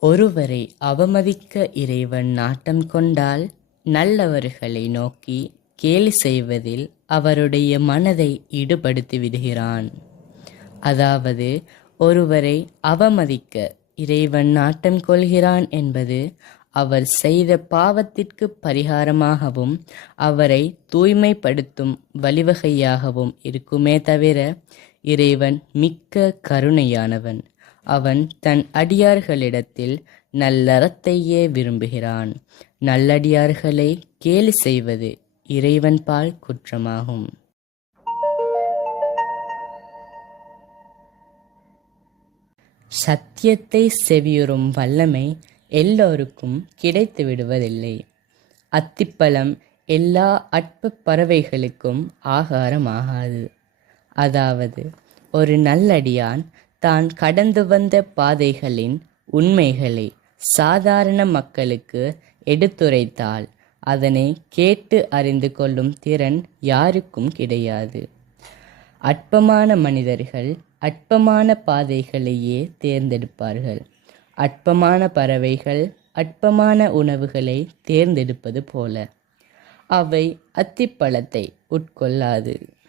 ஒருவரை அவமதிக்க இறைவன் நாட்டம் கொண்டால் நல்லவர்களை நோக்கி கேலி செய்வதில் அவருடைய மனதை ஈடுபடுத்தி விடுகிறான். அதாவது ஒருவரை அவமதிக்க இறைவன் நாட்டம் கொள்கிறான் என்பது அவர் செய்த பாவத்திற்கு பரிகாரமாகவும் அவரை தூய்மைப்படுத்தும் வழிவகையாகவும் இருக்குமே தவிர இறைவன் மிக்க கருணையானவன். அவன் தன் அடியார்களிடத்தில் நல்லறத்தையே விரும்புகிறான். நல்லடியார்களை கேலி செய்வது இறைவன்பால் குற்றமாகும். சத்தியத்தை செவியுறும் வல்லமை எல்லோருக்கும் கிடைத்து விடுவதில்லை. அத்திப்பழம் எல்லா அற்ப பறவைகளுக்கும் ஆகாரமாகாது. அதாவது ஒரு நல்லடியான் தான் கடந்து வந்த பாதைகளின் உண்மைகளை சாதாரண மக்களுக்கு எடுத்துரைத்தால் அதனை கேட்டு அறிந்து கொள்ளும் திறன் யாருக்கும் கிடையாது. அற்பமான மனிதர்கள் அற்பமான பாதைகளையே தேர்ந்தெடுப்பார்கள். அற்பமான பறவைகள் அற்பமான உணவுகளை தேர்ந்தெடுப்பது போல. அவை அத்திப்பழத்தை உட்கொள்ளாது.